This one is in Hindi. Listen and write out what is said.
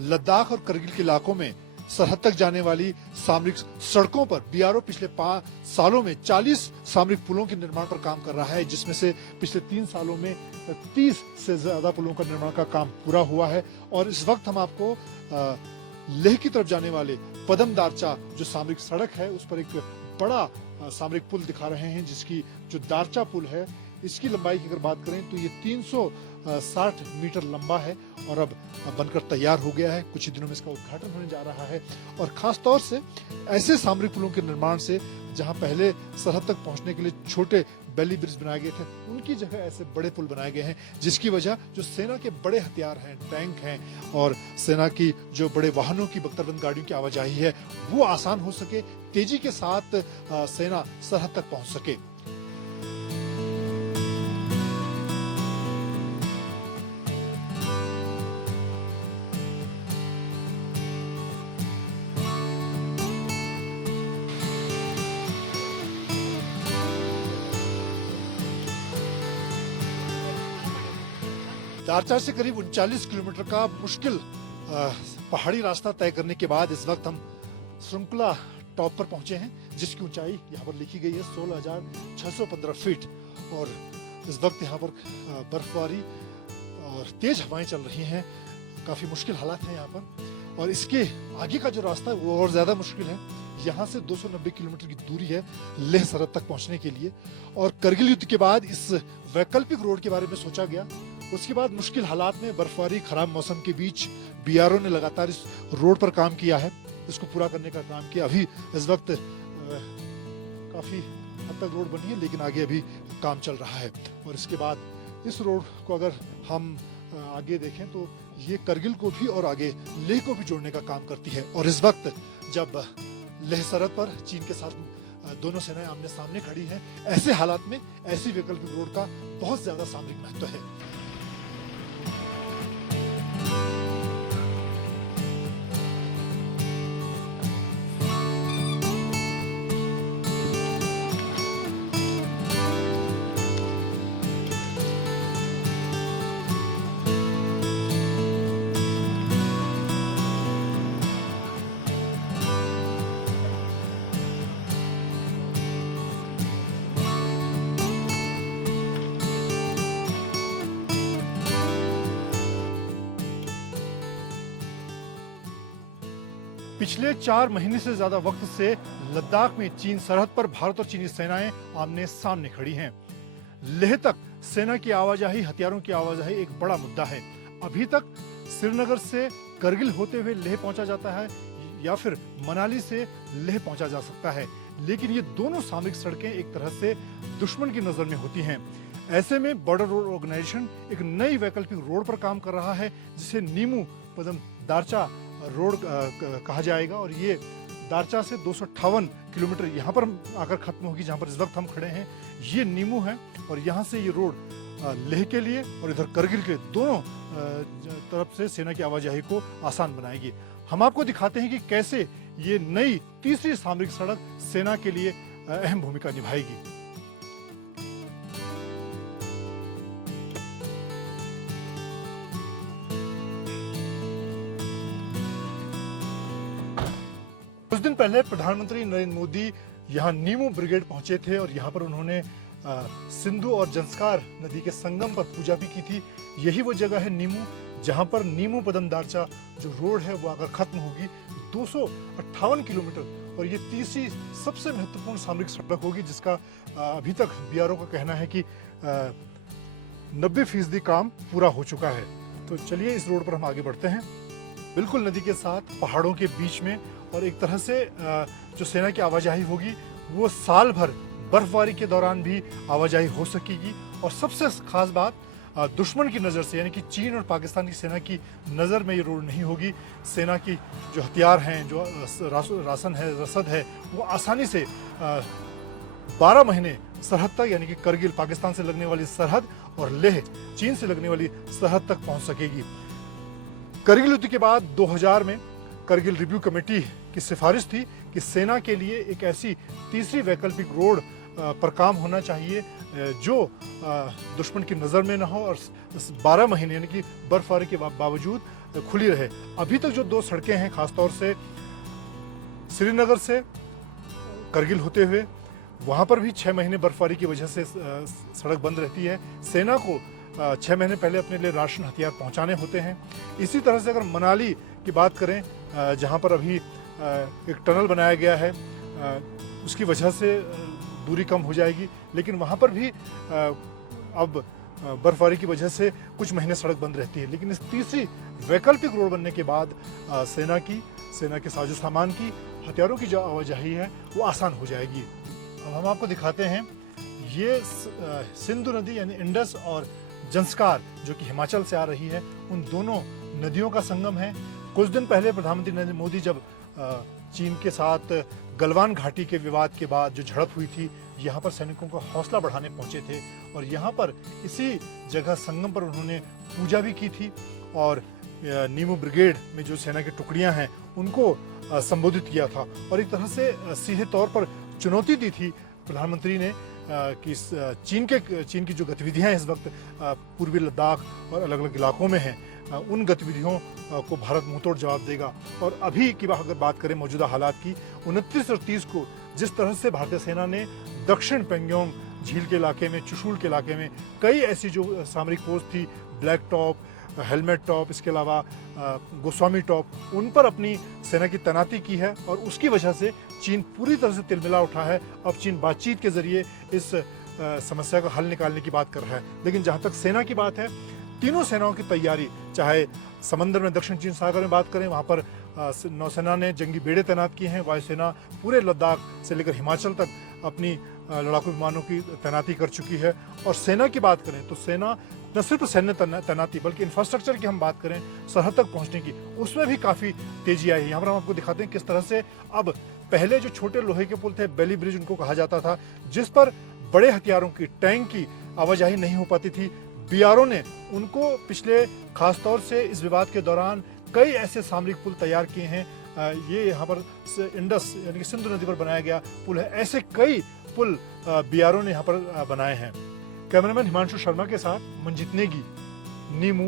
लद्दाख और करगिल के इलाकों में सरहद तक जाने वाली सामरिक सड़कों पर बीआरओ पिछले 5 सालों में 40 सामरिक पुलों के निर्माण पर काम कर रहा है, जिसमें से पिछले 3 सालों में 30 से ज्यादा पुलों का निर्माण का काम पूरा हुआ है। और इस वक्त हम आपको लेह की तरफ जाने वाले पदम दारचा जो सामरिक सड़क है उस पर एक बड़ा सामरिक पुल दिखा रहे हैं, जिसकी जो दारचा पुल है इसकी लंबाई की अगर बात करें तो ये 360 मीटर लंबा है और अब बनकर तैयार हो गया है। कुछ ही दिनों में इसका उद्घाटन होने जा रहा है। और खास तौर से ऐसे सामरिक पुलों के निर्माण से जहां पहले सरहद तक पहुंचने के लिए छोटे बेली ब्रिज बनाए गए थे, उनकी जगह ऐसे बड़े पुल बनाए गए हैं, जिसकी वजह जो सेना के बड़े हथियार हैं, टैंक हैं और सेना की जो बड़े वाहनों की बख्तरबंद गाड़ियों की आवाजाही है वो आसान हो सके, तेजी के साथ सेना सरहद तक पहुंच सके। दारचा से करीब 39 किलोमीटर का मुश्किल पहाड़ी रास्ता तय करने के बाद इस वक्त हम श्रृंखला टॉप पर पहुंचे हैं, जिसकी ऊंचाई यहाँ पर लिखी गई है 16,615 फीट। और इस वक्त यहाँ पर बर्फबारी और तेज हवाएं चल रही हैं, काफी मुश्किल हालात हैं यहाँ पर। और इसके आगे का जो रास्ता है वो और ज्यादा मुश्किल है। यहाँ से 290 किलोमीटर की दूरी है लेह सरहद तक पहुंचने के लिए। और करगिल युद्ध के बाद इस वैकल्पिक रोड के बारे में सोचा गया। उसके बाद मुश्किल हालात में बर्फबारी, खराब मौसम के बीच बीआरओ ने लगातार इस रोड पर काम किया है, इसको पूरा करने का काम किया। अभी इस वक्त काफी हद तक रोड बनी है, लेकिन आगे अभी काम चल रहा है। और इसके बाद इस रोड को अगर हम आगे देखें तो ये करगिल को भी और आगे लेह को भी जोड़ने का काम करती है। और इस वक्त जब लेह सरहद पर चीन के साथ दोनों सेनाएं आमने सामने खड़ी हैं, ऐसे हालात में ऐसी वैकल्पिक रोड का बहुत ज्यादा सामरिक महत्व है। पिछले 4 महीने से ज्यादा वक्त से लद्दाख में चीन सरहद पर भारत और चीनी सेनाएं आमने सामने खड़ी हैं। लेह तक सेना की आवाजाही, हथियारों की आवाजाही एक बड़ा मुद्दा है। अभी तक श्रीनगर से करगिल होते हुए लेह पहुंचा जाता है या फिर मनाली से लेह पहुंचा जा सकता है, लेकिन ये दोनों सामरिक सड़कें एक तरह से दुश्मन की नजर में होती हैं। ऐसे में बॉर्डर रोड ऑर्गेनाइजेशन एक नई वैकल्पिक रोड पर काम कर रहा है, जिसे नीमू पदम दारचा रोड कहा जाएगा। और ये दारचा से 258 किलोमीटर यहाँ पर आकर खत्म होगी, जहाँ पर इस वक्त हम खड़े हैं। ये नीमू है और यहाँ से ये रोड लेह के लिए और इधर करगिल के दोनों तरफ से सेना की आवाजाही को आसान बनाएगी। हम आपको दिखाते हैं कि कैसे ये नई तीसरी सामरिक सड़क सेना के लिए अहम भूमिका निभाएगी। कुछ दिन पहले प्रधानमंत्री नरेंद्र मोदी यहाँ नीमू ब्रिगेड पहुंचे थे और यहाँ पर उन्होंने सिंधु और जंस्कार नदी के संगम पर पूजा भी की थी। यही वो जगह है नीमू, जहाँ पर नीमू पदम दारचा जो रोड है वो आकर खत्म होगी। 258 किलोमीटर और ये तीसरी सबसे महत्वपूर्ण सामरिक सड़क होगी, जिसका अभी तक बीआरओ का कहना है कि 90% काम पूरा हो चुका है। तो चलिए इस रोड पर हम आगे बढ़ते हैं, बिल्कुल नदी के साथ पहाड़ों के बीच में। और एक तरह से जो सेना की आवाजाही होगी वो साल भर बर्फबारी के दौरान भी आवाजाही हो सकेगी। और सबसे खास बात, दुश्मन की नज़र से, यानी कि चीन और पाकिस्तान की सेना की नज़र में ये रोड नहीं होगी। सेना की जो हथियार हैं, जो राशन है, रसद है, वो आसानी से 12 महीने सरहद तक, यानी कि करगिल पाकिस्तान से लगने वाली सरहद और लेह चीन से लगने वाली सरहद तक पहुंच सकेगी। करगिल युद्ध के बाद 2000 में करगिल रिव्यू कमेटी की सिफारिश थी कि सेना के लिए एक ऐसी तीसरी वैकल्पिक रोड पर काम होना चाहिए जो दुश्मन की नज़र में न हो और 12 महीने यानी कि बर्फबारी के बावजूद खुली रहे। अभी तक जो 2 सड़कें हैं, खासतौर से श्रीनगर से करगिल होते हुए, वहाँ पर भी 6 महीने बर्फबारी की वजह से सड़क बंद रहती है। सेना को 6 महीने पहले अपने लिए राशन हथियार पहुँचाने होते हैं। इसी तरह से अगर मनाली की बात करें, जहाँ पर अभी एक टनल बनाया गया है, उसकी वजह से दूरी कम हो जाएगी, लेकिन वहाँ पर भी अब बर्फबारी की वजह से कुछ महीने सड़क बंद रहती है। लेकिन इस तीसरी वैकल्पिक रोड बनने के बाद सेना के साजो सामान की, हथियारों की जो आवाजाही है वो आसान हो जाएगी। अब हम आपको दिखाते हैं, ये सिंधु नदी यानी इंडस और जंस्कार जो कि हिमाचल से आ रही है, उन दोनों नदियों का संगम है। कुछ दिन पहले प्रधानमंत्री नरेंद्र मोदी जब चीन के साथ गलवान घाटी के विवाद के बाद जो झड़प हुई थी, यहाँ पर सैनिकों का हौसला बढ़ाने पहुंचे थे और यहाँ पर इसी जगह संगम पर उन्होंने पूजा भी की थी और नीमू ब्रिगेड में जो सेना की टुकड़ियां हैं उनको संबोधित किया था और एक तरह से सीधे तौर पर चुनौती दी थी प्रधानमंत्री ने कि चीन की जो गतिविधियां इस वक्त पूर्वी लद्दाख और अलग अलग इलाकों में हैं, उन गतिविधियों को भारत मुंहतोड़ जवाब देगा। और अभी की अगर बात करें मौजूदा हालात की, 29 और 30 को जिस तरह से भारतीय सेना ने दक्षिण पेंगोंग झील के इलाके में, चुशुल के इलाके में कई ऐसी जो सामरिक पोस्ट थी, ब्लैक टॉप, हेलमेट टॉप, इसके अलावा गोस्वामी टॉप, उन पर अपनी सेना की तैनाती की है और उसकी वजह से चीन पूरी तरह से तिलमिला उठा है। अब चीन बातचीत के जरिए इस समस्या का हल निकालने की बात कर रहा है। लेकिन जहाँ तक सेना की बात है, तीनों सेनाओं की तैयारी, चाहे समंदर में दक्षिण चीन सागर में बात करें, वहाँ पर नौसेना ने जंगी बेड़े तैनात किए हैं, वायुसेना पूरे लद्दाख से लेकर हिमाचल तक अपनी लड़ाकू विमानों की तैनाती कर चुकी है। और सेना की बात करें तो सेना न सिर्फ सैन्य तैनाती बल्कि इंफ्रास्ट्रक्चर की हम बात करें, सरहद तक पहुंचने की, उसमें भी काफ़ी तेजी आई है। यहाँ पर हम आपको दिखाते हैं किस तरह से अब पहले जो छोटे लोहे के पुल थे, बेली ब्रिज उनको कहा जाता था, जिस पर बड़े हथियारों की, टैंक की आवाजाही नहीं हो पाती थी, बीआरओ ने उनको पिछले खासतौर से इस विवाद के दौरान कई ऐसे सामरिक पुल तैयार किए हैं। ये यहाँ पर इंडस यानी कि सिंधु नदी पर बनाया गया पुल है, ऐसे कई पुल बीआरओ ने यहाँ पर बनाए हैं। कैमरामैन हिमांशु शर्मा के साथ मंजीत नेगी, नीमू।